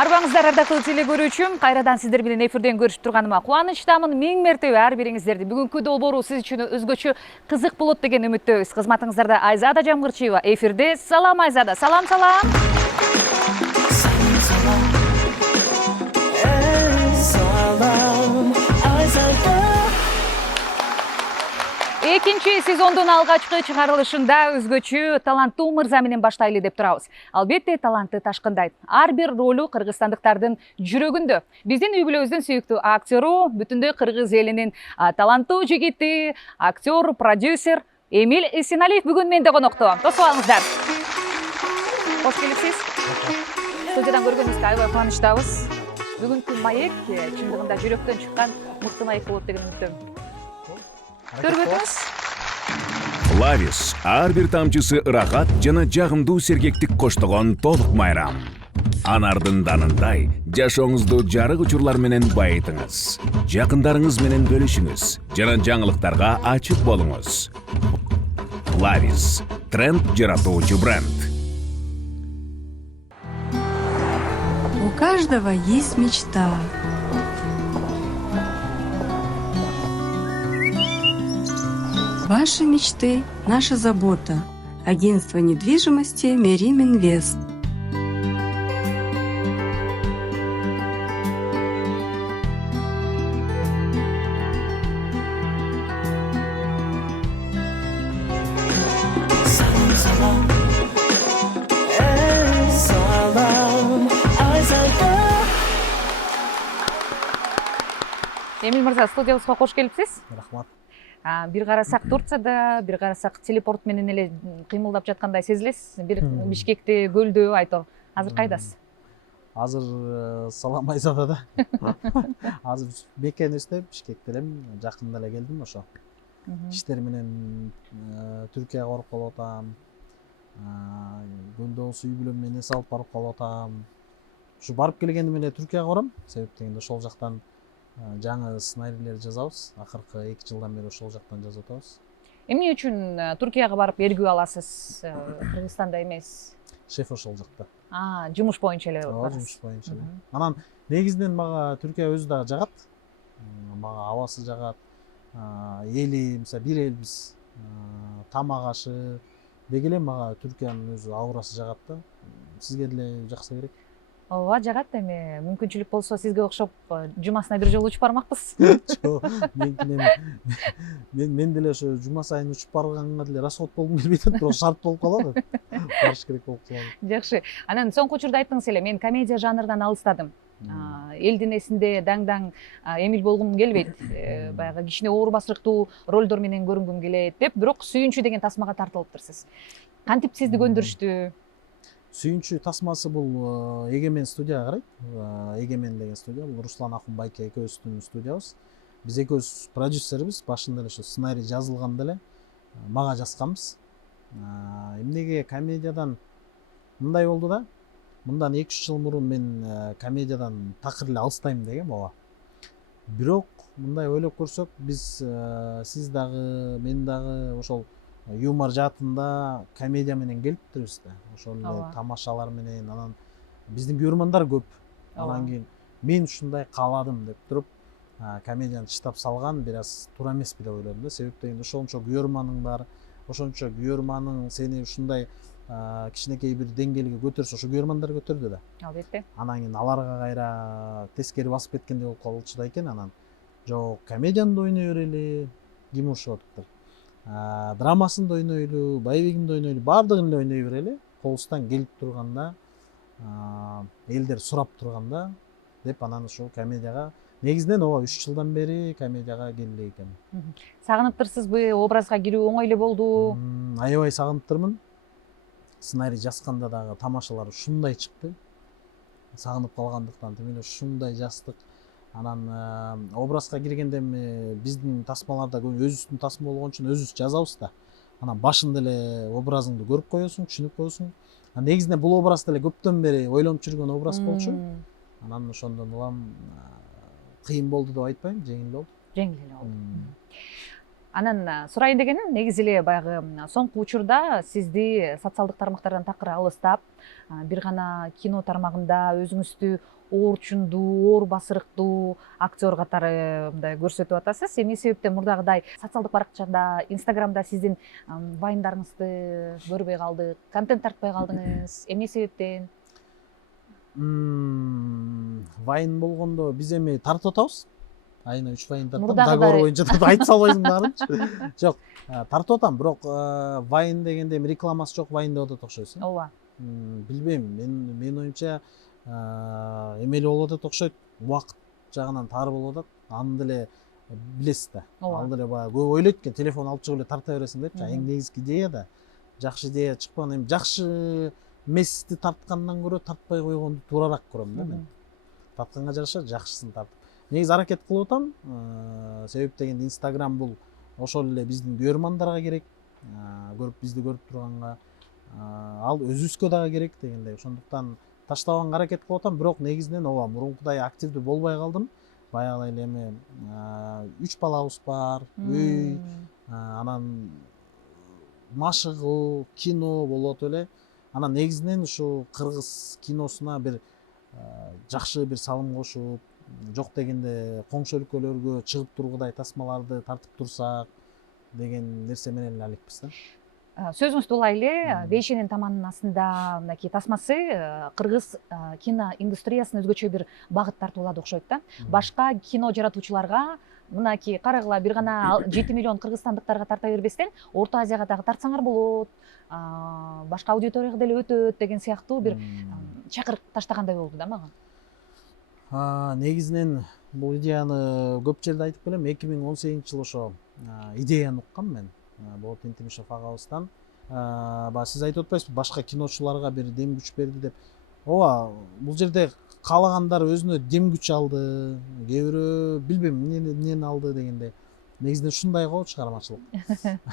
Арбаңыздар ардактуу теле көрүүчүм, кайрадан сиздер менен эфирден көрүшүп турганыма кубанычтамын. Миң мертебе ар бириңиздерди бүгүнкү долбоору сиз үчүн өзгөчө кызык болот деген үмүттөбүз. Кызматыңыздарда Айзада Жамгырчиева эфирде. Салам Айзада. Салам. Экинчи сезондун алгачкы чыгарылышында өзгөчө таланттуу мырза менен баштайлы деп турабыз. Албетте таланты ташкындайт. Ар бир ролу кыргызстандыктардын жүрөгүндө. Биздин үй бүлөбүздүн сүйүктүү актеру, бүтүндөй кыргыз элинин таланттуу жигити, актер, продюсер Эмиль Эсеналиев бүгүн менде конокто. Тосуп алыңыздар. Кош келипсиз. Студиядан көргөнүбүзгө аябай кубанычтабыз. Бүгүнкү маек чындыгында жүрөктөн чыккан мыкты маек болот деген үмүттөмүн. Көрбөтүңүз. Лавис ар бир тамчысы ырахат жана жагымдуу сергектик коштогон толук майрам. Анардын данындай жашооңузду жарык учурлар менен байытыңыз. Жакындарыңыз менен бөлүшүңүз жана жаңылыктарга ачык болуңуз. Лавис тренд жаратуучу бренд. У каждого есть мечта. Ваши мечты – наша забота. Агентство недвижимости Мерим Инвест. Эмиль мырза, студиябызга кош келипсиз. Рахмат. Бир карасак Турцияда, бир карасак телепорт менен эле кыймылдап жаткандай сезилесиз. Бир Бишкекте, көлдө, айтор. Азыр кайдасыз? Азыр салам Айзадада. Азыр мекенибизде Бишкекте элем, жакында эле келдим ошо. Иштер менен Түркияга барып калып атам. Күндө үй бүлөм менен эс алып барып калып атам. Ушу барып келгендем эле Түркияга барам. Себеп дегенде ошол жактан жаңы сценарийлер жазабыз. Акыркы 2 жылдан бери ошол жактан жазып атабыз. Эмне үчүн Түркияга барып эргүү аласыз? Кыргызстанда эмес. Шеф ошол жакта. Жумуш боюнча эле барасыз. Жумуш боюнча эле. Анан негизинен мага Түркия өзү дагы жагат. Мага абасы жагат. Эли, мисалы бир элбиз. Тамак ашы деги эле мага Түркиянын өзү аурасы жагат да. Сизге деле жакса керек. Ооба, жагат. Эми мүмкүнчүлүк болсо сизге окшоп жумасына бир жолу учуп бармакпыз. Мен деле ошо жума сайын учуп барганга деле расход болгум келбей атат, бирок шарт болуп калат. Барыш керек болуп калат. Жакшы. Анан соңку учурда айттыңыз эле, мен комедия жанрынан алыстадым. Элдин эсинде даңдаң Эмиль болгум келбейт. Баягы кичине оор басырыктуу ролдор менен көрүнгүм келет деп, бирок сүйүнчү деген тасмага тартылыптырсыз. Кантип сизди көндүрүштү? Сүйүнчү тасмасы бул Эгемен студияга карайт. Эгемен деген студия, бул Руслан Акунбайке экөөбүздүн студиябыз. Биз экөөбүз продюсербиз. Башында эле ошо сценарий жазылганда эле мага жазганбыз. Эмнеге комедиядан мындай болду да? Мындан 2-3 жыл мурун мен комедиядан такыр эле алыстайм дегем ооба. Бирок мындай ойлоп көрсөк, биз сиз дагы, мен дагы ошол юмор жаатында комедия менен келиптирбиз да. Ошол эле тамашалар менен, анан биздин көрөрмандар көп. Анан кийин мен ушундай кааладым деп туруп комедияны чыштап салган бир аз туура эмеспи деп ойлодум да. Себеп дегенде ошончо көрөрманың бар, ошончо көрөрманың сени ушундай кичинекей бир деңгээлге көтөрсө, ошо көрөрмандар көтөрдү да. Албетте. Анан кийин аларга кайра тескери басып кеткендей болуп калчу да экен. Анан жок, комедияны да ойной берели, ким урушуп атыптыр. Драмасын да ойнойлу, боевигин да ойнойлу, баардыгын эле ойной берели. Колубуздан келип турганда, элдер сурап турганда деп анан ошол комедияга негизинен ооба 3 жылдан бери комедияга келди экен. Сагыныптырсызбы? Образга кирүү оңой эле болду? Аябай сагыныптырмын. Сценарий жазганда дагы тамашалар ушундай чыкты. Сагынып калгандыктан тим эле ушундай жаздык. Анан образга киргенде эми биздин тасмаларда өзүбүздүн тасма болгон үчүн өзүбүз жазабыз да. Анан башында эле образыңды көрүп коесуң, түшүнүп коесуң. Негизинен бул образды эле көптөн бери ойлонуп жүргөн образ болчу. Анан ошондон улам кыйын болду деп айтпайм, жеңил болду. Жеңил эле болду. Анан сурайын дегеним негизи эле баягы соңку учурда сизди социалдык тармактардан такыр алыстап бир гана кино тармагында өзүңүздү оорчундуу, оор басырыктуу актер катары мындай көрсөтүп атасыз. Эмне себептен мурдагыдай социалдык баракчада, Инстаграмда сиздин вайндарыңызды көрбөй калдык, контент тартпай калдыңыз? Эмне себептен? Вайн болгондо биз эми тартып атабыз. Айына 3 вайн тартам. Мурдагыдай. Договор боюнча айтып салбайсың баарын. Жок, тартып атам, бирок вайн дегенде эми рекламасы жок вайн деп атат окшойсуз. Ооба. Билбейм, менин оюмча эмели болуп атат окшойт. Убакыт жагынан тар болуп атат. Аны деле билесиз да. Ооба. Ал деле баягы көп ойлойт экен, телефон алып чыгып эле тарта бересиң депчи. Эң негизги идея да жакшы идея чыкпаган, эми жакшы эмести тарткандан көрө тартпай койгонду туурараак көрөм да мен. Тартканга жараша жакшысын тартып. Негизи аракет кылып атам. Себеп дегенде Инстаграм бул ошол эле биздин көрөрмандарга керек. Бизди көрүп турганга ал өзүбүзгө дагы керек дегендей. Ошондуктан таштабаганга аракет кылып атам, бирок негизинен ооба мурункудай активдүү болбой калдым. Баягыдай эле эми 3 балабыз бар, үй, анан машыгуу, кино болот эле. Анан негизинен ушу кыргыз киносуна бир жакшы бир салым кошуп, жок дегенде коңшу өлкөлөргө чыгып тургудай тасмаларды тартып турсак деген нерсе менен эле алекпиз да. Сөзүңүздү улай эле Бейшенин таманынын астында мынакей тасмасы кыргыз кино индустриясына өзгөчө бир багыт тартып алат окшойт да. Башка кино жаратуучуларга мынакей карагыла бир гана 7 миллион кыргызстандыктарга тарта бербестен Орто Азияга дагы тартсаңар болот, башка аудиторияга деле өтөт деген сыяктуу бир чакырык таштагандай болду да мага. Негизинен бул идеяны көп жерде айтып келем. 2018-жыл ошо идеяны уккам мен. Болот Тентимишев агабыздан. Сиз айтып атпайсызбы, башка киночуларга бир дем күч берди деп. Ооба, бул жерде каалагандар өзүнө дем күч алды, кээ бирөө билбейм эмнени алды дегенде. Негизинен ушундай го чыгармачылык.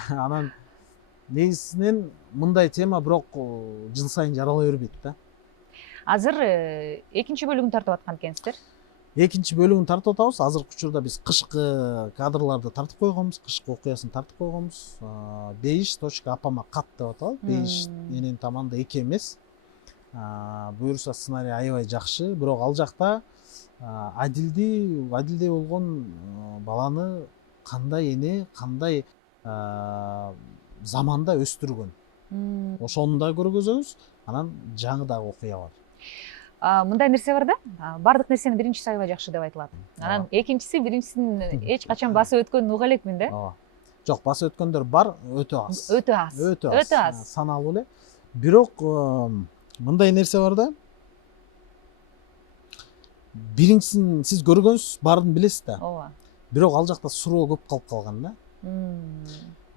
Анан негизинен мындай тема бирок жыл сайын жаралай бербейт да. Азыр экинчи бөлүгүн тартып аткан экенсиздер. Экинчи бөлүгүн тартып атабыз. Азыркы учурда биз кышкы кадрларды тартып койгонбуз, кышкы окуясын тартып койгонбуз. Бейиш.апама кат деп аталат. Бейиш менин таманда эки эмес. Буюрса сценарий аябай жакшы, бирок ал жакта адилдей болгон баланы кандай эне, кандай заманда өстүргөн. Ошону да көргөзөбүз. Анан жаңы дагы окуя бар. Мындай нерсе бар да, бардык нерсени биринчиси аябай жакшы деп айтылат. Анан экинчиси биринчисин эч качан басып өткөнүн уга элекмин да. Жок, басып өткөндөр бар, өтө аз. Өтө аз. Саналуу эле. Бирок мындай нерсе бар да. Биринчисин сиз көргөнсүз, баарын билесиз да. Ооба. Бирок ал жакта суроо көп калып калган да.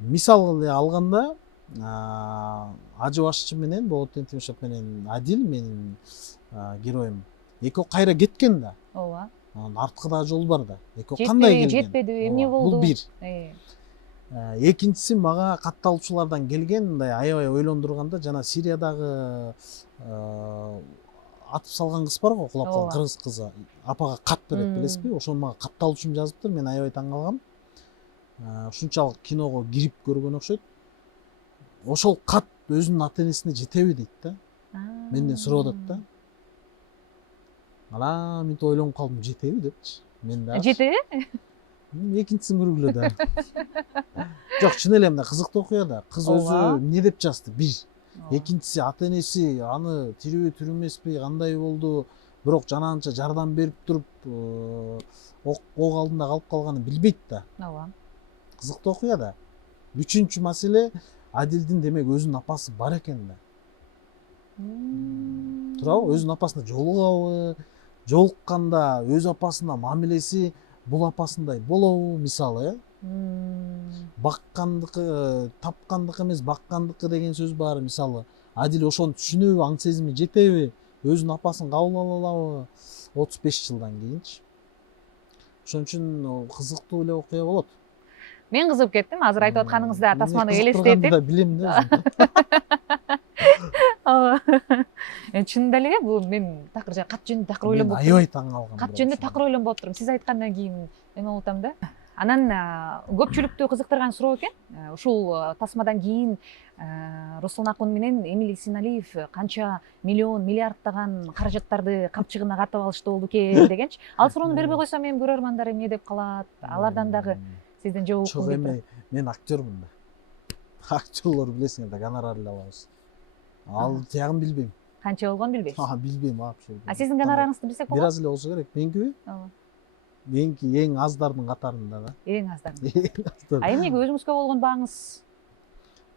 Мисал эле алганда, Ажы Башчы менен Болот Тентимишев менен Адил менин героюм экөө кайра кеткен да. Ооба. Арткы да жол бар да. Экөө кандай келген? Жетпеди, эмне болду? Бул бир. Экинчиси мага катталуучулардан келген, мындай аябай ойлондурганда, жана Сириядагы атып салган кыз бар го, кулап калган кыргыз кызы. Апага кат берет, билесизби? Ошону мага катталуучум жазыптыр, мен аябай таң калгам. Ушунчалык киного кирип көргөн окшойт. Ошол кат өзүнүн ата энесине жетеби дейт да. Менден сурап атат да. Ана мен ойлонуп калдым, жетеби депчи. Мен да. Жетеби? Экинчисин көргүлө да. Жок, чын эле мындай кызыктуу окуя да. Кыз өзү эмне деп жазды? Бир. Экинчиси ата энеси аны тирүүбү тирүү эмеспи, кандай болду? Бирок жанагынча жардам берип туруп, ок алдында калып калганын билбейт да. Ооба. Кызыктуу окуя да. Үчүнчү маселе, Адилдин демек өзүнүн апасы бар экен да. Туурабы? Өзүнүн апасына жолугабы, жолукканда өз апасына мамилеси бул апасындай болобу, мисалы, баккандыкы, тапкандыкы эмес, баккандыкы деген сөз бар, мисалы. Адил ошону түшүнөбү, аң сезими жетеби, өзүнүн апасын кабыл ала алабы 35 жылдан кийинчи. Ошон үчүн кызыктуу эле окуя болот. Мен кызыгып кеттим. Азыр айтып атканыңызда тасманы элестетип. Да билем да. Чынында эле бул мен такыр кат жөнүндө такыр ойлонбоп. Аябай таң калгам. Кат жөнүндө такыр ойлонбоп турдум. Сиз айткандан кийин эме болуп атам да. Анан көпчүлүктү кызыктырган суроо экен. Ушул тасмадан кийин Руслан Акун менен Эмиль Синалиев канча миллион, миллиарддаган каражаттарды капчыгына катып алышты болду экен дегенчи. Ал суроону бербей койсом эми көрөрмандар эмне деп калат? Алардан дагы сизден жооп Жок, эми мен актёрмун да. Актёрлор билесиңер да, гонорар эле алабыз. Ал тиягын билбейм. канча болгонун билбейсиз. Билбейм вообще. А сиздин гонорарыңызды билсек Бир болот? аз эле болсо керек. Меникиби? Ооба. Меники эң аздардын катарында да. Эң аздан. Эң аздар. А эмнеге өзүңүзгө болгон бааңыз?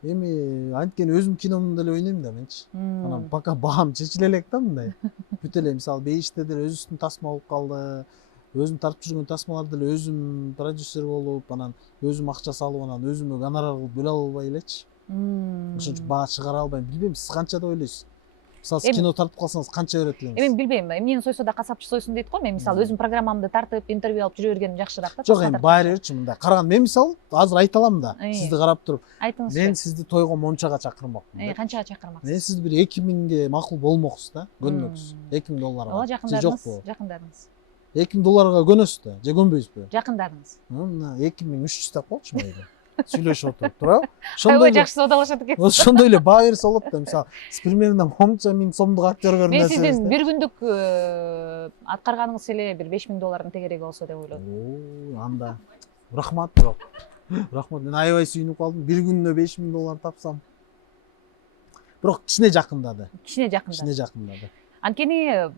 Эми анткени өзүм киномдо деле ойнойм да менчи. Анан пока баам чечиле элек да мындай. Бүт эле мисалы бейиште деле өзүбүздүн тасма болуп калды. Өзүм тартып жүргөн тасмаларды деле өзүм продюсер болуп, анан өзүм акча салып, анан өзүмө гонорар кылып бөлө албай элечи. Ошон үчүн баа чыгара албайм. Билбейм, сиз канча деп ойлойсуз? Мисалы сиз кино тартып калсаңыз канча берет элеңиз? Эми билбейм, эмнени сойсо да касапчы сойсун дейт го. Мен мисалы өзүм программамды тартып, интервью алып жүрө бергеним жакшыраак да. Жок, эми баарыбирчи мындай караган. Мен мисалы азыр айта алам да. Сизди карап туруп, айтыңызчы. мен сизди тойго мончага чакырмакмын. Канчага чакырмаксыз? Мен сизди бир 2000ге макул болмоксуз да, көнмөксүз. 2000 долларга. Ооба, жакындарыңыз. 2000 долларга көнөсүз да, же көнбөйсүзбү? Жакындарыңыз. Мына 2300 деп коелучу мейли. Сүйлөшүп отуруп туурабы? Ой, жакшы соодалашат экен. Ошондой эле баа берсе болот да. Мисалы, сиз примерно 1000 сомдук актер көрүнөсүз. Мен сиздин бир күндүк аткарганыңыз эле бир 5000 доллардын тегереги болсо деп ойлодум. Анда рахмат, бирок. Рахмат, мен аябай сүйүнүп калдым. Бир күнүнө 5000 доллар тапсам. Бирок кичине жакындады. Кичине жакындады. Анткени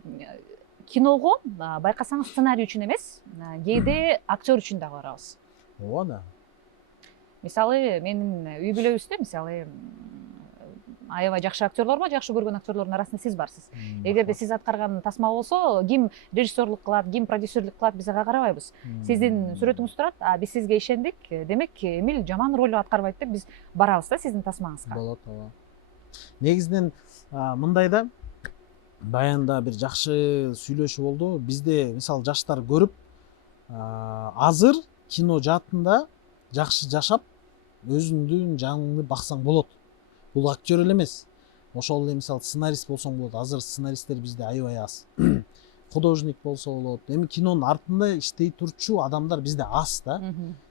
киного байкасаңыз сценарий үчүн эмес, кээде актер үчүн дагы барабыз. Ооба да. Мисалы менин үй бүлөбүздө мисалы аябай жакшы актерлор бар, жакшы көргөн актерлордун арасында сиз барсыз. Эгерде сиз аткарган тасма болсо, ким режиссерлук кылат, ким продюсерлук кылат, биз ага карабайбыз. Сиздин сүрөтүңүз турат, биз сизге ишендик. Демек, Эмиль жаман роль аткарбайт деп биз барабыз да сиздин тасмаңызга. Болот, ооба. Негизинен мындай да, баягында бир жакшы сүйлөшүү болду. Бизде мисалы жаштар көрүп, азыр кино жаатында жакшы жашап, өзүңдүн жаныңды баксаң болот. Бул актер эле эмес. Ошол эле мисалы сценарист болсоң болот. Азыр сценаристтер бизде аябай аз. Художник болсо болот. Эми кинонун артында иштей турчу адамдар бизде аз да.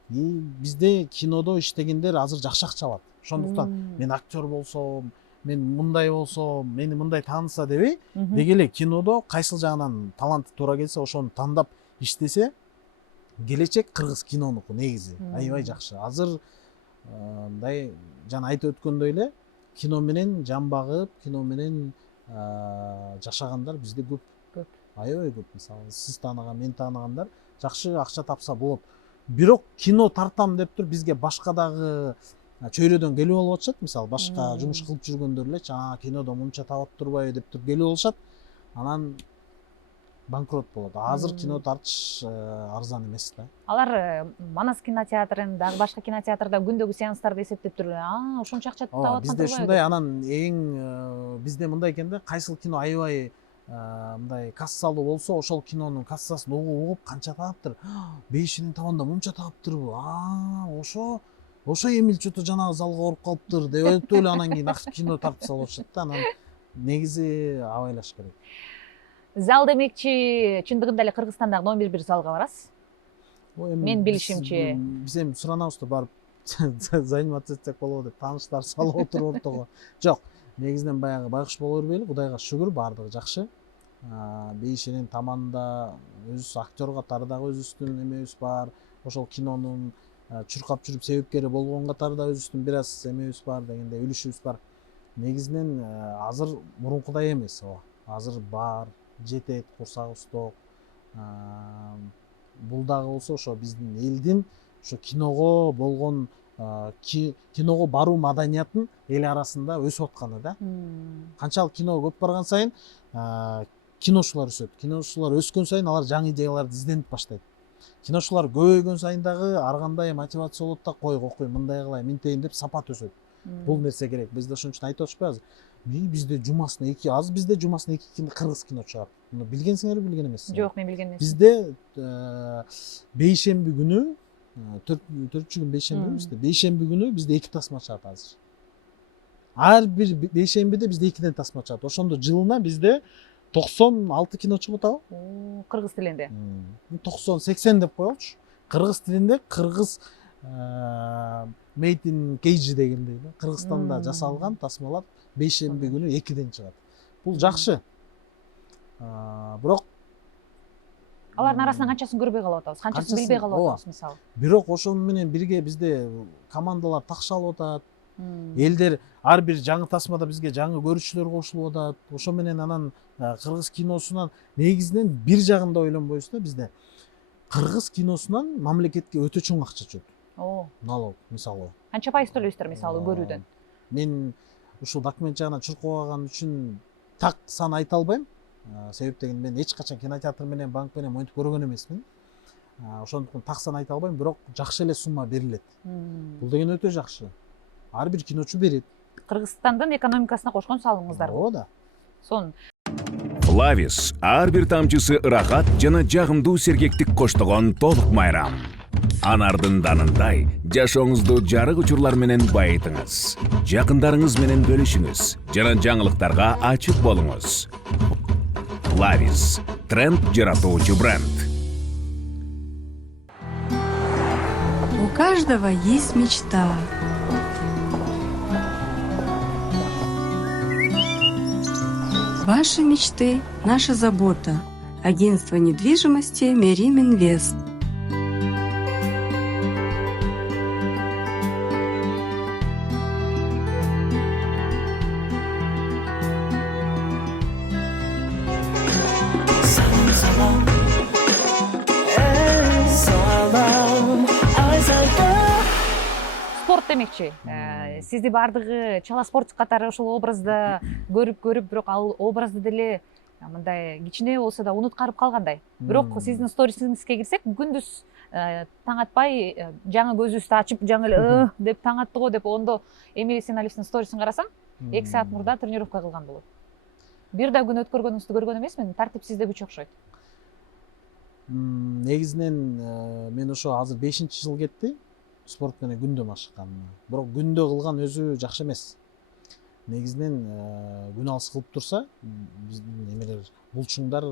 Бизде кинодо иштегендер азыр жакшы акча алат. Ошондуктан мен актер болсом, мен мындай болсом, мени мындай тааныса дебей, деги эле кинодо кайсыл жагынан таланты туура келсе, ошону тандап иштесе, келечек кыргыз кинонуку негизи аябай жакшы. Азыр мындай жана айтып өткөндөй эле кино менен жан багып, кино менен жашагандар бизде көп. Аябай көп. Мисалы сиз тааныган, мен тааныгандар жакшы акча тапса болот. Бирок кино тартам деп туруп бизге башка дагы чөйрөдөн келип алып атышат. Мисалы башка жумуш кылып жүргөндөр эле кинодо мынча таап турбайбы деп туруп келип алышат. Анан банкрот болот. Азыр кино тартыш арзан эмес да. Алар Манас кинотеатрын, дагы башка кинотеатрда күндөгү сеанстарды эсептеп туруп, ошончо акча таап аткан турбайбы? Бизде ушундай, анан эң бизде мындай экен да, кайсыл кино аябай мындай кассалуу болсо, ошол кинонун кассасын угуп канча тааптыр, бейишинин табанда мынча тааптырбы, ошо Эмиль чото жанагы залга оруп калыптыр деп айтып эле анан кийин кино тартып салып атышат да. Анан негизи абайлаш керек. Зал демекчи, чындыгында эле Кыргызстандагы номер 1 залга барасыз? Мен билишимче. Биз эми суранабыз да, барып заниматься этсек болобу деп, тааныштар салып отуруп ортого. Жок, негизинен баягы байкуш боло бербейли, Кудайга шүгүр, баардыгы жакшы. Бейишинин таманда өз актер катары дагы өзүбүздүн эмебиз бар. Ошол кинонун чуркап жүрүп себепкери болгон катары да өзүбүздүн бир аз эмебиз бар дегенде, үлүшүбүз бар. Негизинен азыр мурункудай эмес, азыр бар, жетет, курсагыбыз ток. Бул дагы болсо ошо биздин элдин ошо киного болгон киного баруу маданиятын эл арасында өсүп атканы да. Канчалык киного көп барган сайын киношулар өсөт. Киношулар өскөн сайын алар жаңы идеяларды изденип баштайт. Киношулар көбөйгөн сайын дагы ар кандай мотивация болот да, кой окуй, мындай кылайын, мынтейин деп сапат өсөт. Бул нерсе керек. Бизде ошон үчүн айтып атышпайбызбы? Бизде жумасына 2, аз бизде жумасына 2 кыргыз кино чыгат. Муну билгенсиңерби, билген эмессиңерби? Жок, мен билген эмесмин. Бизде бейшемби күнү, 4 бейшемби бизде. Бейшемби күнү бизде 2 тасма чыгат азыр. Ар бир бейшембиде бизде 2ден тасма чыгат. Ошондо жылына бизде 96 кино чыгып атабы? Кыргыз тилинде. 90-80 деп коелучу. кыргыз тилинде кыргыз made in KG дегендей да. Кыргызстанда жасалган тасмалар бейшемби күнү 2ден чыгат. Бул жакшы. Бирок Алардын арасынан канчасын көрбөй калып атабыз, канчасын билбей калып атабыз мисалы. Бирок ошону менен бирге бизде командалар такшалып атат. Элдер ар бир жаңы тасмада бизге жаңы көрүүчүлөр кошулуп атат. Ошо менен анан кыргыз киносунан негизинен бир жагында ойлонбойбуз да, бизде кыргыз киносунан мамлекетке өтө чоң акча түшөт. Налог мисалы. Канча пайыз төлөйсүздөр мисалы көрүүдөн? Мен ушул документ жагынан чуркабаган үчүн так сан айта албайм. Себеп деген мен эч качан кинотеатр менен банк менен монтип көргөн эмесмин. Ошондуктан так сан айта албайм, бирок жакшы эле сумма берилет. Бул деген өтө жакшы. Ар бир киночу берет. Кыргызстандын экономикасына кошкон салымыңыздар бул. Ооба. Сонун. Лавис ар бир тамчысы ырахат жана жагымдуу сергектик коштогон толук майрам. Анардын данындай жашооңузду жарык учурлар менен байытыңыз. Жакындарыңыз менен бөлүшүңүз жана жаңылыктарга ачык болуңуз. Лавис тренд жаратуучу бренд. У каждого есть мечта. Ваши мечты – наша забота. Агентство недвижимости Мерим Инвест. Спорт демекчи. Сизди бардыгы чала спортчу катары ошол образда көрүп, бирок ал образды деле мындай кичине болсо да унуткарып калгандай. Бирок сиздин сторисиңизге кирсек, күндүз таң атпай жаңы көзүбүздү ачып, жаңы эле деп таң атты го деп ондо Эмиль Сеналевдин сторисин карасаң, 2 саат мурда тренировка кылган болот. Бир да күн өткөргөнүңүздү көргөн эмесмин, тартип сизде күч окшойт. Негизинен мен ошо азыр 5-жыл кетти спорт менен күндө машыкканыма. Бирок күндө кылган өзү жакшы эмес. Негизинен күн алыс кылып турса, биздин эмелер булчуңдар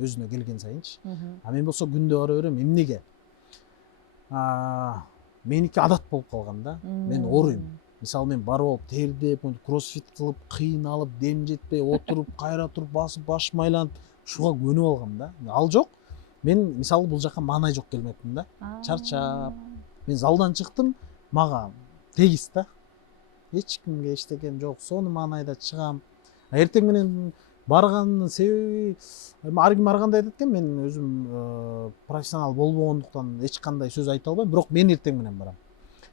өзүнө келген сайынчы. Мен болсо күндө бара берем. Эмнеге? Меники адат болуп калган да. Мен ооруйм. Мисалы мен барып алып тердеп, кроссфит кылып, кыйналып, дем жетпей, отуруп, кайра туруп, басып, баш майланып, ушуга көнүп алгам да. Ал жок. Мен мисалы бул жака маанай жок келмекмин да. Чарчап. Мен залдан чыктым, мага тегиз да. Эч кимге эчтекем жок. Сону маанайда чыгам. Эртең менен барганын себеби ар ким ар кандай айтат экен, мен өзүм профессионал болбогондуктан эч кандай сөз айта албайм, бирок мен эртең менен барам.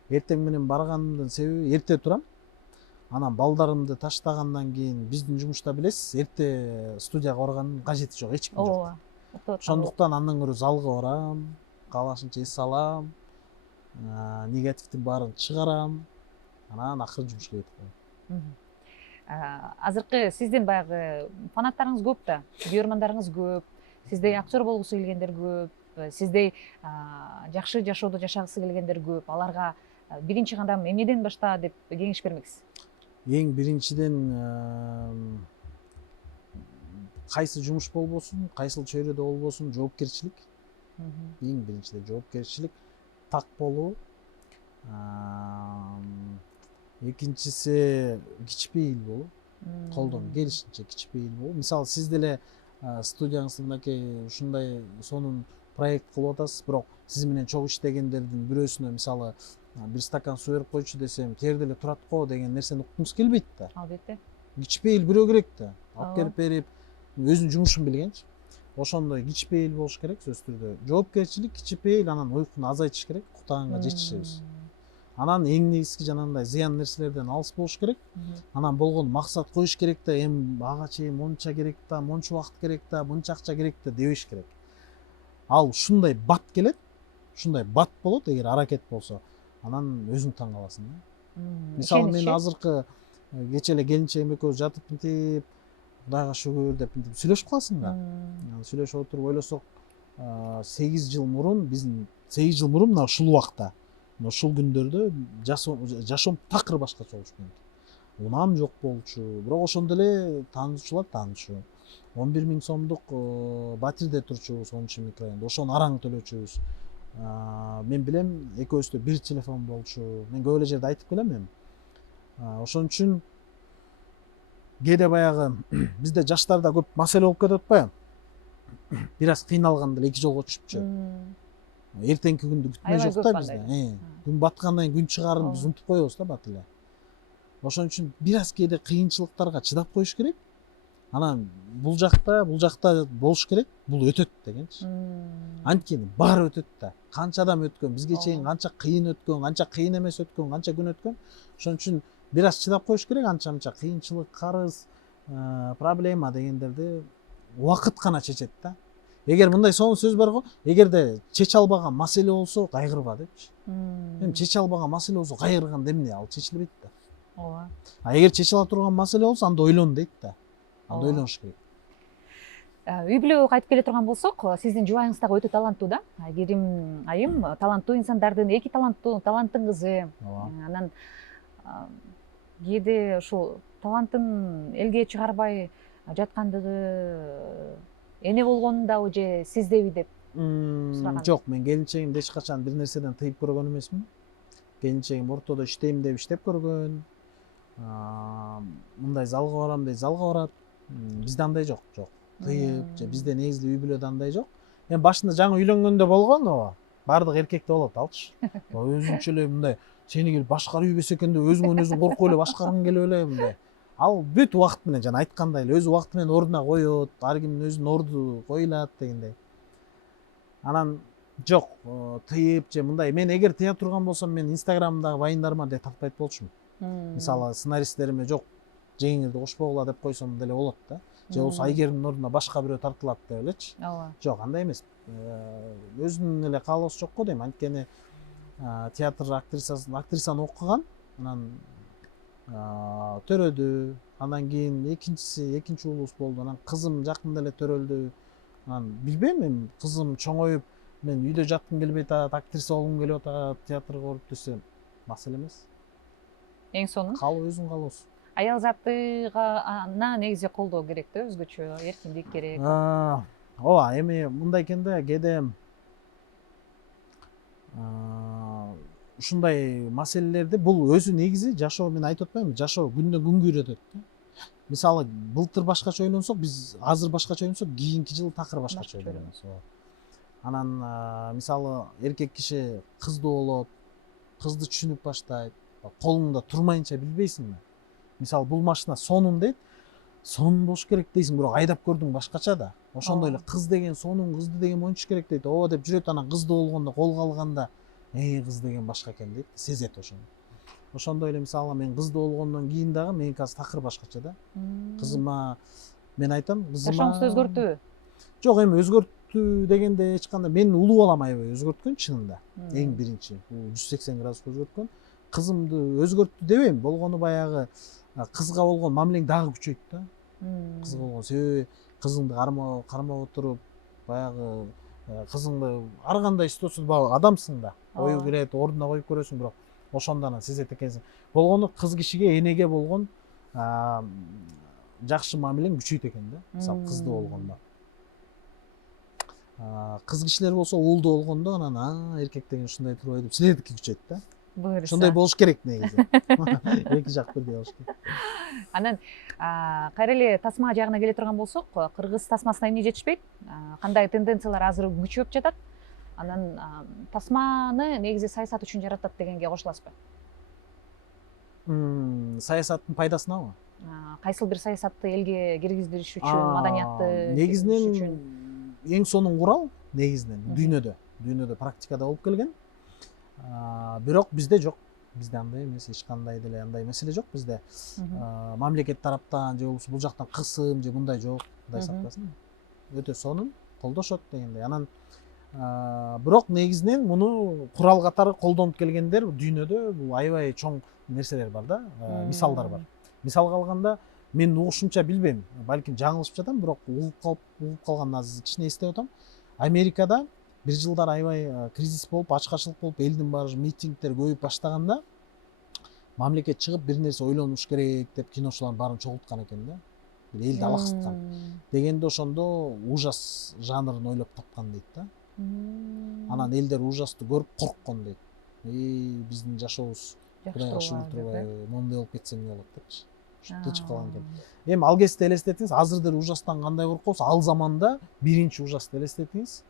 Эртең менен барганымдын себеби эрте турам. Анан балдарымды таштагандан кийин биздин жумушта билесиз, эрте студияга барганын кажети жок, эч ким жок. Ооба. Ошондуктан андан көрө залга барам, каалашынча эс алам, негативдин баарын чыгарам, анан акырын жумушка кетип коем. Азыркы сиздин баягы фанаттарыңыз көп да, көрөрмандарыңыз көп, сиздей актер болгусу келгендер көп, сиздей жакшы жашоодо жашагысы келгендер көп. Аларга биринчи кадам эмнеден башта деп кеңеш бермексиз? Эң биринчиден кайсы жумуш болбосун, кайсыл чөйрөдө болбосун, жоопкерчилик. Эң биринчиден жоопкерчилик, так болуу. Экинчиси кичпейил болуу. Колдон келишинче кичпейил болуу. Мисалы сиз деле студияңыздын мынакей ушундай сонун проект кылып атасыз, бирок сиз менен чогуу иштегендердин бирөөсүнө мисалы бир стакан суу берип койчу десем, терделе турат го деген нерсени уккуңуз келбейт да. Албетте. Кичпейил бирөө керек да. Алып келип берип, өзүнүн жумушун билгенчи. Ошондой кичпейил болуш керек сөзсүз түрдө. Жоопкерчилик, кичпейил, анан уйкуну азайтыш керек, уктаганга жетишебиз. Анан эң негизги жанагындай зыян нерселерден алыс болуш керек. Анан болгону максат коюш керек да, эми ага чейин монча керек да, монча убакыт керек да, мынча акча керек да дебеш керек. Ал ушундай бат келет, ушундай бат болот эгер аракет болсо, анан өзүң таң каласың да. Мисалы мен азыркы кече эле келинчегим экөөбүз жатып мынтип, Кудайга шүгүр деп мынтип сүйлөшүп каласың да. Сүйлөшүп отуруп ойлосок, 8 жыл мурун мына ушул убакта, ушул күндөрдө жашоом такыр башкача болчу. Унам жок болчу, бирок ошондо эле таанышуулар таанышуу. 11 000 сомдук батирде турчубуз 10 микрорайонда. Ошону араң төлөчүбүз. Мен билем экөөбүздө бир телефон болчу. Мен көп эле жерде айтып келем эми. Ошон үчүн кээде баягы бизде жаштарда көп маселе болуп кетип атпайбы? Бир аз кыйналганда эле эки жолго түшүп эртеңки күндү күтмөй Аябай жок көп да бизде. Күн баткандан кийин күн чыгаарын биз унутуп коебуз да бат эле. Ошон үчүн бир аз кээде кыйынчылыктарга чыдап коюш керек. Анан бул жакта болуш керек, бул өтөт дегенчи. Анткени баары өтөт да. Канча адам өткөн, бизге чейин канча кыйын өткөн, канча кыйын эмес өткөн, канча күн өткөн. Ошон үчүн бир аз чыдап коюш керек, анча кыйынчылык, карыз, проблема дегендерди убакыт гана чечет да. Эгер мындай сонун сөз бар го, эгерде чече албаган маселе болсо, кайгырба депчи. Эми чече албаган маселе болсо, кайгырганда эмне? Ал чечилбейт да. Ооба. Эгер чече ала турган маселе болсо, анда ойлон дейт да. Анда Ооба. ойлонуш керек. Үй бүлөгө кайтып келе турган болсок, сиздин жубайыңыз дагы өтө таланттуу да. Айгерим айым таланттуу инсандардын эки таланттын кызы. Анан кээде ушул талантын элге чыгарбай жаткандыгы эне болгонундабы же сиздеби деп сураган. Жок, мен келинчегимди эч качан бир нерседен тыйып көргөн эмесмин. Келинчегим ортодо иштейм деп иштеп көргөн. Мындай залга барам дейт, залга барат. Бизде андай жок. Тыйып же бизде негизги үй бүлөдө андай жок. Эми башында жаңы үйлөнгөндө болгон ооба. Бардык эркекте болот алчы. Өзүнчө эле мындай сени келип башкарып ийбесе экен деп өзүңөн өзүң коркуп эле башкаргың келип эле мындай. Ал бүт убакыт менен жана айткандай эле өзү убакыт менен ордуна коет, ар кимдин өзүнүн орду коюлат дегендей. Анан жок, тыйып же мындай мен эгер тыя турган болсом мен инстаграмдагы вайндарыма деле тартпайт болчумун. Мисалы сценаристтериме жок, жеңиңерди кошпогула деп койсом деле болот да. Же болбосо Айгеримдин ордуна башка бирөө тартылат деп элечи. Ооба. Жок, андай эмес. Өзүнүн эле каалоосу жок го дейм. Анткени театр актрисаны окуган, анан төрөдү. Андан кийин экинчи уулубуз болду. Анан кызым жакында эле төрөлдү. Анан билбейм, мен кызым чоңоюп, мен үйдө жаткым келбей атат, актриса болгум келип атат, театрга барып десе маселе эмес. Эң сонун Өзүнүн каалоосу. аял затыга негизи колдоо керек да, өзгөчө эркиндик керек. Ооба, эми мындай экен да, кээде ушундай маселелерди бул өзү негизи жашоо, мен айтып атпаймынбы, жашоо күндөн күнгө үйрөтөт да. Мисалы былтыр башкача ойлонсок, биз азыр башкача ойлонсок, кийинки жылы такыр башкача ойлонобуз. Анан мисалы эркек киши кыздуу болот, кызды түшүнүп баштайт, колуңда турмайынча билбейсиңби? Мисалы бул машина сонун дейт, сонун болуш керек дейсиң, бирок айдап көрдүң башкача да. Ошондой эле кыз деген сонун, кызды деген мончуш керек дейт. Ооба деп жүрөт, анан кыздуу болгондо колго алганда, кыз деген башка экен дейт, сезет ошону. Ошондой эле мисалы мен кыздуу болгондон кийин дагы меники азыр такыр башкача да. Кызыма мен айтам, кызыма Жашооңузду өзгөрттүбү? Жок, эми өзгөрттү дегенде эч кандай, менин улуу балам аябай өзгөрткөн чынында. Эң биринчи, бул 180 градуска өзгөрткөн. Кызымды өзгөрттү дебейм, болгону баягы кызга болгон мамилең дагы күчөйт да. Кызга болгон себеби кызыңды кармап отуруп, баягы кызыңды ар кандай ситуацияда баягы адамсың да. Ою кирет, ордуна коюп көрөсүң, бирок ошондо анан сезет экенсиң. Болгону кыз кишиге, энеге болгон жакшы мамилең күчөйт экен да. Мисалы кызды болгондо. Кыз кишилер болсо уулду болгондо анан эркек деген ушундай турбайбы деп силердики күчөйт да. Ошондой болуш керек негизи. Эки жак бирдей болуш керек. Анан кайра эле тасма жагына келе турган болсок, кыргыз тасмасына эмне жетишпейт? Кандай тенденциялар азыр күчөп жатат? Анан тасманы негизи саясат үчүн жаратат дегенге кошуласызбы? Саясаттын пайдасынабы? Кайсыл бир саясатты элге киргиздириш үчүн, маданиятты негизинен эң сонун курал негизинен дүйнөдө практикада болуп келген. Бирок бизде жок. Бизде андай эмес, эч кандай деле андай маселе жок бизде. Мамлекет тараптан же болбосо бул жактан кысым же мындай жок, Кудай сактасын. Өтө сонун колдошот дегендей. Анан бирок негизинен муну курал катары колдонуп келгендер дүйнөдө бул аябай чоң нерселер бар да, мисалдар бар. Мисалга алганда мен угушумча билбейм, балким жаңылышып жатам, бирок угуп калган азыр кичине эстеп атам. Америкада бир жылдар аябай кризис болуп, ачкачылык болуп, элдин баары митингдер көбөйүп баштаганда мамлекет чыгып бир нерсе ойлонуш керек деп киночулардын баарын чогулткан экен да. Бир элди алаксыткан. Дегенде ошондо ужас жанрын ойлоп тапкан дейт да. Анан элдер ужасты көрүп корккон дейт. Биздин жашообуз Кудайга шүгүр турбайбы, моундай болуп кетсе эмне болот депчи. Ушинтип чыгып калган экен. Эми ал кезде элестетиңиз, азыр деле ужастан кандай коркобуз, ал заманда биринчи ужасты элестетиңиз.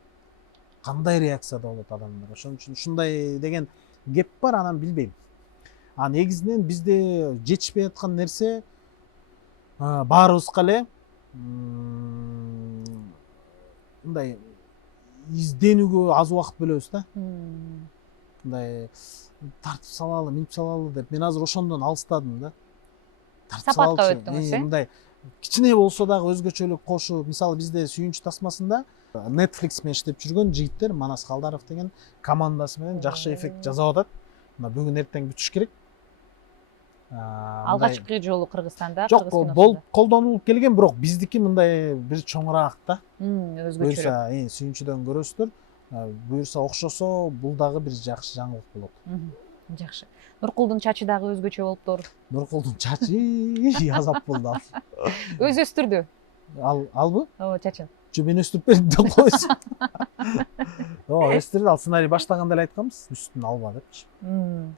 Кандай реакцияда болот адамдар. Ошон үчүн ушундай деген кеп бар, анан билбейм. Негизинен бизде жетишпей аткан нерсе баарыбызга эле мындай изденүүгө аз убакыт бөлөбүз да. Мындай тартып салалы, минип салалы деп. Мен азыр ошондон алыстадым да. Сапатка өттүңүз, мындай кичине болсо дагы өзгөчөлүк кошуп, мисалы бизде Сүйүнчү тасмасында Netflix менен иштеп жүргөн жигиттер, Манас Калдаров деген командасы менен жакшы эффект жасап атат. Мына бүгүн эртең бүтүш керек. Алгачкы жолу Кыргызстанда, жок, колдонулуп келген, бирок биздики мындай бир чоңураак да. Өзгөчөрөөк. Сүйүнчүдөн көрөсүздөр. Буюрса окшосо, бул дагы бир жакшы жаңылык болот. Жакшы. Нуркулдун чачы дагы өзгөчө болуптур. Нуркулдун чачы азап болду. Өзү өстүрдү. Албы? Ооба, чачын. Мен өстүрүп бердим деп койсун. Өстүрдү, ал сценарий баштаганда эле айтканбыз, үстүн алба депчи.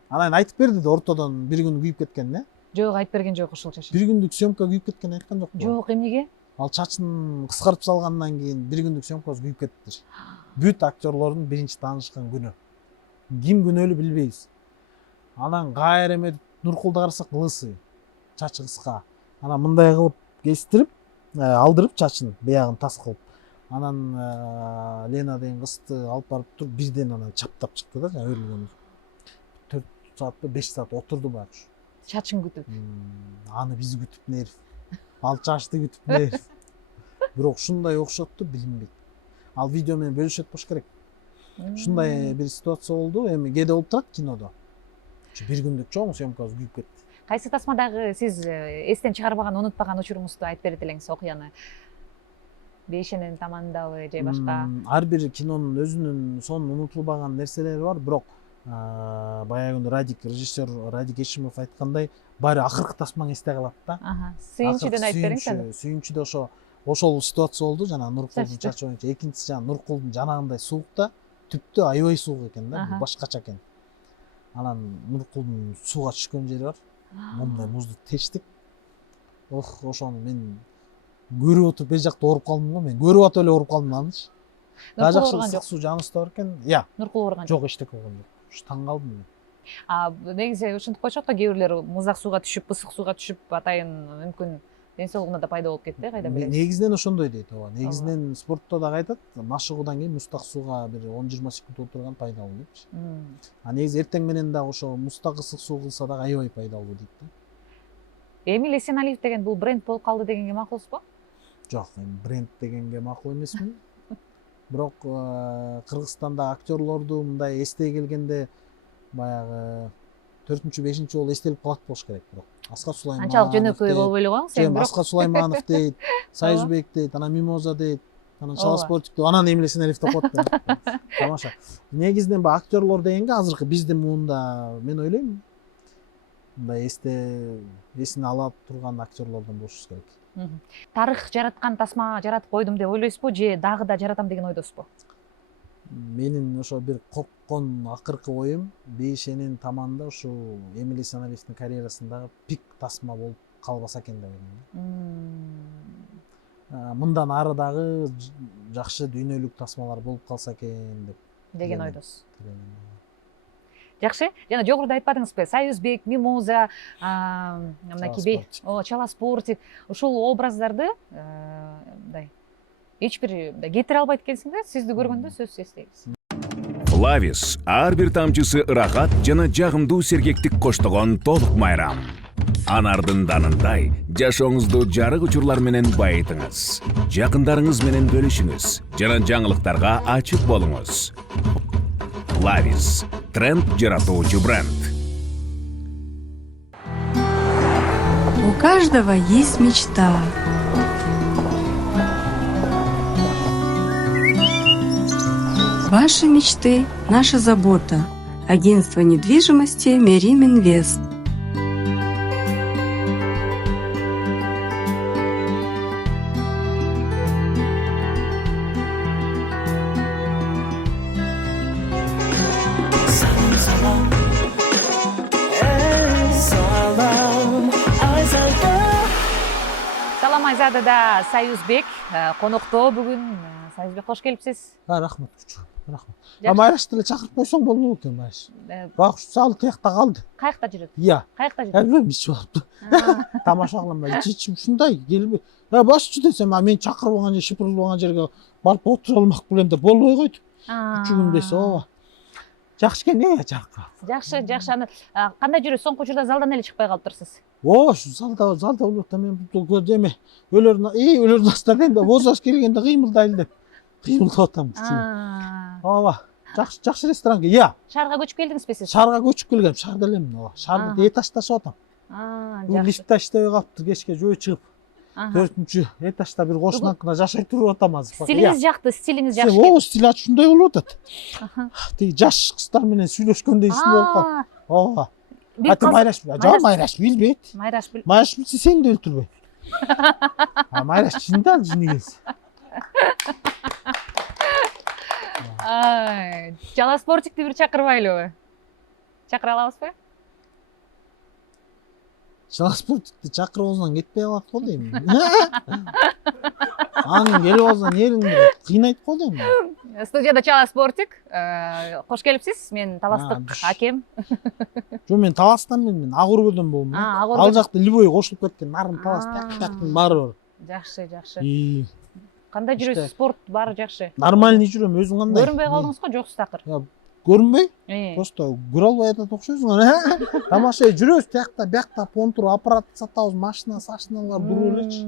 Анан айтып берди да, ортодон бир күн күйүп кеткен да. Жок, айтып берген жок ушул чачын. Бир күндүк съемка күйүп кеткен айткан жокпу? Жок, эмнеге? Ал чачын кыскартып салгандан кийин бир күндүк съемкасы күйүп кетти. Бүт актерлордун биринчи таанышкан күнү. Ким күнөөлүү билбейбиз. Анан кайра эме Нуркулду карасак лысый, чачы кыска. Анан мындай кылып кестирип, алдырып чачын, биягын тас кылып. Анан Лена деген кызды алып барып туруп, бирден анан чаптап чыкты да, өрүлгөн. 4 саатпы 5 саат отурду байкуш. Чачын күтүп. Аны биз күтүп нерв. Ал чачты күтүп нерв. Бирок ушундай окшотту, билинбейт. Ал видео менен бөлүшөт болуш керек. Ушундай бир ситуация болду. Эми кээде болуп турат кинодо. Бир күндүк чоң съемкасы күйүп кетти. Кайсы тасмадагы сиз эстен чыгарбаган, унутпаган учуруңузду айтып берет элеңиз, окуяны? Бейшенин тамандабы же башка? Ар бир кинонун өзүнүн сонун унутулбаган нерселери бар, бирок баягы режиссер Радик Эшимов айткандай, баары акыркы тасмаң эсте калат да. Сүйүнчүдөн айтып бериңиз анда. Сүйүнчүдө ошол ситуация болду, жана Нуркулдун чачы боюнча. Экинчиси жана Нуркулдун жанагындай суук да, түптө аябай суук экен да, башкача экен. Анан Нуркулдун сууга түшкөн жери бар. Мындай музду тештик. Ошону мен көрүп отуруп бер жакта ооруп калдым го, мен көрүп атып эле ооруп калдым анычы. Жакшы ысык суу жаныбызда бар экен. Нуркул ооруган жок, эчтеке болгон жок. Таң калдым мен. Негизи ушинтип коюшат го, кээ бирлер муздак сууга түшүп, ысык сууга түшүп, атайын мүмкүн ден соолугуна да пайда болуп кетти, кайда билебиз. Негизинен ошондой дейт, негизинен спортто дагы айтат, машыгуудан кийин муздак сууга бир 10-20 секунд отурган пайдалуу депчи. Негизи эртең менен дагы ошо муздак ысык суу кылса дагы аябай пайдалуу дейт да. Эмил Эсеналиев деген бул бренд болуп калды дегенге макулсузбу? Жок, бренд дегенге макул эмесмин. Бирок Кыргызстанда актерлорду мындай эстей келгенде баягы 4-5 жолу эстелип калат болуш керек, бирок Аскар Сулайманов. Анчалык жөнөкөй болбой эле коюңуз, бирок Аскар Сулайманов дейт, Союзбек дейт, анан Мимоза дейт, анан Чала Спортик дейт, анан Эмил Эсеналиев деп коет да. Тамаша. Негизинен бу актерлор дегенге азыркы биздин муунда мен ойлойм, мындай эсине ала турган актерлордон болушубуз керек. Тарых жараткан тасма жаратып койдум деп ойлойсузбу, же дагы да жаратам деген ойдосузбу? Менин ошо бир корккон акыркы оюм, Бейшенин таманда ушу Эмил Эсеналиевдин карьерасындагы пик тасма болуп калбаса экен деп ойлойм. Мындан ары дагы жакшы дүйнөлүк тасмалар болуп калса экен деген ойдосуз. Жакшы. Жана жогоруда айтпадыңызбы, Союзбек, Мимоза, мынакей Чала Спортик, ушул образдарды мындай эч бир кетире албайт экенсиң да, сизди көргөндө сөзсүз эстейбиз. Лавис ар бир тамчысы ырахат жана жагымдуу сергектик коштогон толук майрам. Анардын данындай жашооңузду жарык учурлар менен байытыңыз. Жакындарыңыз менен бөлүшүңүз жана жаңылыктарга ачык болуңуз. Лавис тренд жаратуучу бренд. У каждого есть мечта. Ваши мечты – наша забота. Агентство недвижимости Мерим Инвест. студиядада Союзбек конокто бүгүн. Союзбек кош келипсиз. Рахмат күчү. Майраш деле чакырып койсоң болду экен Майраш. Бак сал тиякта калды. Каякта жүрөт? Иә. Каякта жүрөт? Билбейм, ич болупту. Тамаша кылынбай, ичим ушундай келбей. Башчы десем, мен чакырып алган же шыпырылып алган жерге барып отура алмак белем деп болбой койду. Күчүгүм десе, ооба. Жакшы экен, жаркырап. Жакшы. Аны кандай жүрөт? Соңку учурда залдан эле чыкпай калыптырсыз. Ушу залда болуп атам мен бул деме. Өлөрдүн астынан да бозаш келгенде кыймылдайлы деп. Кыймылдап атам күчүгүм. Ооба. Жакшы ресторан. Иә. Шаарга көчүп келдиңизби сиз? Шаарга көчүп келгем, шаарда элемин, ооба. Шаарда этаждашып атам. Бул Жакшы. лифтте иштебей калыптыр, кечке жөө чыгып. 4-чү этажда бир кошунакына жашай туруп атам азыр. Стилиңиз жакты, стилиңиз жакшы. Ооба, стиль ушундай болуп атат. Тиги жаш кыздар менен сүйлөшкөндөй ишин болуп калат. Ооба. Майраш, Майраш билбейт. Майраш билсе сени да өлтүрбөйт. Майраш чында жини келсе. Жала спортикти бир чакырбайлыбы? Чакыра алабызбы? Жала спортикти чакырып алсаң кетпей калат го дейм. Анын келип алсаң эриңди кыйнайт го дейм. Студияда Чала спортик. Кош келипсиз. Мен таластык акем. Жо, мен таластан мен ак өргөдөн болом. Ал жакта Любой кошулуп кеткен, нарын талас тактын баары бар. Жакшы. Кандай жүрөсүз? Спорт баары жакшы. Нормальный жүрөм, өзүң кандай? Көрүнбөй калдыңыз го, жоксуз такыр. Көрүнбөй? Просто көрө албай атат окшойсуң. Тамаша жүрөбүз тиякта, биякта понтур аппарат сатабыз, машиналар дуруп элечи.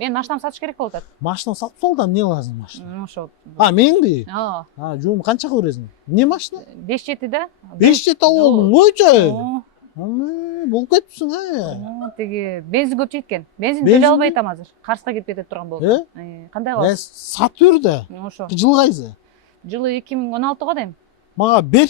Мен машинамды сатыш керек болуп атат. Машина сатып сал да, эмне лазым машина? Ошо. Менди? Ооба. Канчага бересиң? Эмне машина? 5-7 да. 5-7 алып ойчу. Болуп кетипсиң, Тиги бензин көп жейт экен. Бензин төлөй албай атам азыр. Карска кирип кетип турган болду. Кандай кыласыз? Сатып бер да. Ошо. Жыл кайсы? Жылы 2016го дейм. Мага бер.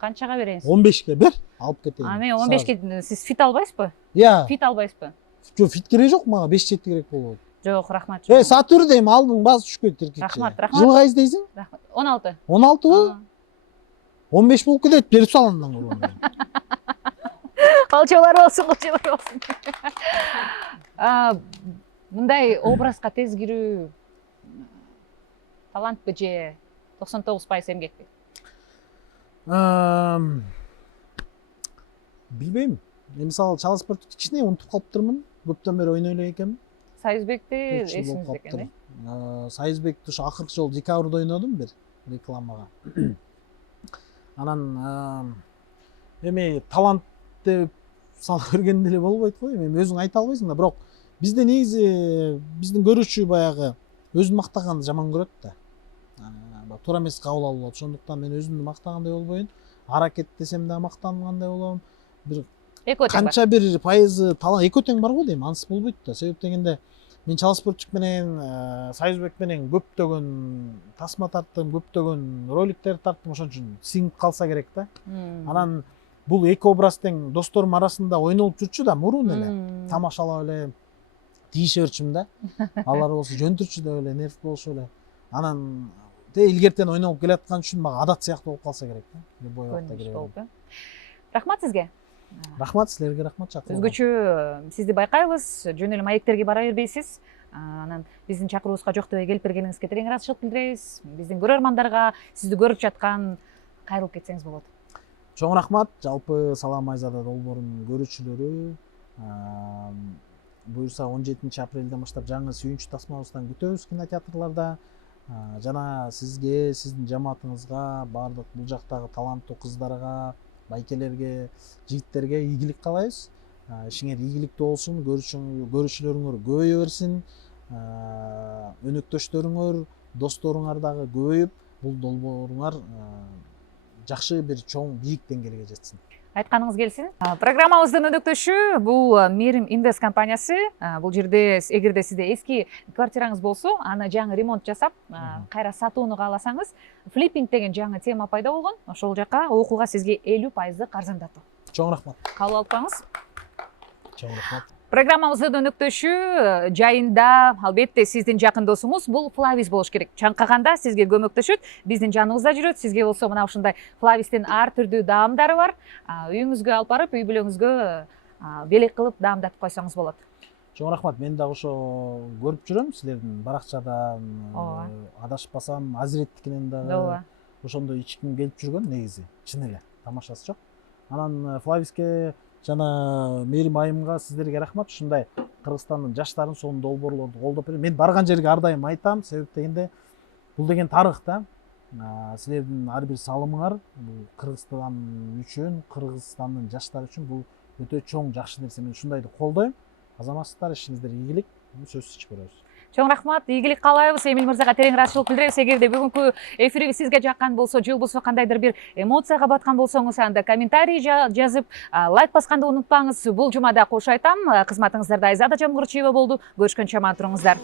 Канчага бересиз? 15ке бер, алып кетейин. Мен 15ке сиз фит албайсызбы? Иә. Фит албайсызбы? Жок, фит керек жок, мага 5-7 керек болот. Жок, рахмат. Сатып бер дейм, алдың базы түшкөт эркекче. Рахмат. Жыл кайсы дейсиң? 16. 16бы? 15 болуп кетет, берип сал андан көргөндө. Калчалар болсун. Мындай образга тез кирүү талантпы же 99% эмгекпи? Билбейм. Мен мисалы Чала спортты кичине унутуп калыптырмын. Көптөн бери ойной элек экенмин. Союзбекти эсиңизде экен, Союзбекти ошо акыркы жолу декабрда ойнодум бир рекламага. Анан эми талант деп салып бергенде эле болбойт го, эми өзүң айта албайсың да, бирок бизде негизи биздин көрүүчү баягы өзүн мактаганды жаман көрөт да. Туура эмес кабыл алып, ошондуктан мен өзүмдү мактагандай болбойм. Аракет десем да мактангандай болом. Бир канча бир пайызы талант экөө тең бар го дейм, ансыз болбойт да. Себеп дегенде мен Чала спортчук менен Союзбек менен көптөгөн тасма тарттым, көптөгөн роликтер тарттым, ошон үчүн сиңип калса керек да. Анан бул эки образ тең досторум арасында ойнолуп жүрчү да, мурун эле тамашалап эле тийише берчүмүн да. Алар болсо жөнтүрчү деп эле нерв болушу эле. Анан илгертен ойнолуп келаткан үчүн мага адат сыяктуу болуп калса керек да. Любой убакта келет. Рахмат сизге. Рахмат, силерге рахмат. Өзгөчө сизди байкайбыз, жөн эле маектерге бара бербейсиз. Анан биздин чакыруубузга жок дебей келип бергениңизге терең ыраазычылык билдиребиз. Биздин көрөрмандарга сизди көрүп жаткан кайрылып кетсеңиз болот. Чоң рахмат, жалпы Салам Айзада долбоорунун көрүүчүлөрү. Буюрса 17 апрелден баштап жаңы сүйүнчү тасмабыздан күтөбүз кинотеатрларда. Жана сизге, сиздин жамаатыңызга, баардык бул жактагы таланттуу кыздарга, байкелерге, жигиттерге ийгилик каалайбыз. Ишиңер ийгиликтүү болсун, көрүүчүлөрүңөр көбөйө берсин. Өнөктөштөрүңөр, досторуңар дагы көбөйүп, бул долбооруңар жакшы бир чоң бийик деңгээлге жетсин. Айтканыңыз келсин. Программабыздын өнөктөшү бул Мерим Инвест компаниясы. Бул жерде эгерде сизде эски квартираңыз болсо, аны жаңы ремонт жасап, кайра сатууну кааласаңыз, флиппинг деген жаңы тема пайда болгон. Ошол жака окууга сизге 50% арзандатуу. Чоң рахмат. Кабыл алып коюңуз. Чоң рахмат. Программабыздын өнөктөшү жайында албетте сиздин жакын досуңуз бул Флавис болуш керек. Чаңкаганда сизге көмөктөшөт, биздин жаныбызда жүрөт. Сизге болсо мына ушундай Флавистин ар түрдүү даамдары бар. Үйүңүзгө алып барып, үй бүлөңүзгө белек кылып даамдатып койсоңуз болот. Чоң рахмат. Мен дагы ошо көрүп жүрөм силердин баракчадан, Ооба. адашпасам Азиреттикинен дагы Ооба. ошондой ичким келип жүргөн негизи. Чын эле. Тамашасы жок. Анан Флависке жана Мээрим айымга сиздерге рахмат. Ушундай Кыргызстандын жаштарын сонун долбоорлорду колдоп берет. Мен барган жерге ар дайым айтам, себеп дегенде бул деген тарых да. Силердин ар бир салымыңар бул Кыргызстан үчүн, Кыргызстандын жаштары үчүн бул өтө чоң жакшы нерсе. Мен ушундайды колдойм. Азаматсыздар, ишиңиздер ийгилик. Сөзсүз ич көрөбүз. Чоң рахмат, ийгилик каалайбыз. Эмил мырзага терең ыраазычылык билдиребиз. Эгерде бүгүнкү эфирибиз сизге жаккан болсо, же болбосо кандайдыр бир эмоцияга баткан болсоңуз, анда комментарий жазып, лайк басканды унутпаңыз. Бул жумада кош айтам. Кызматыңыздарда Айзада Жамгырчиева болду. Көрүшкөнчө аман туруңуздар.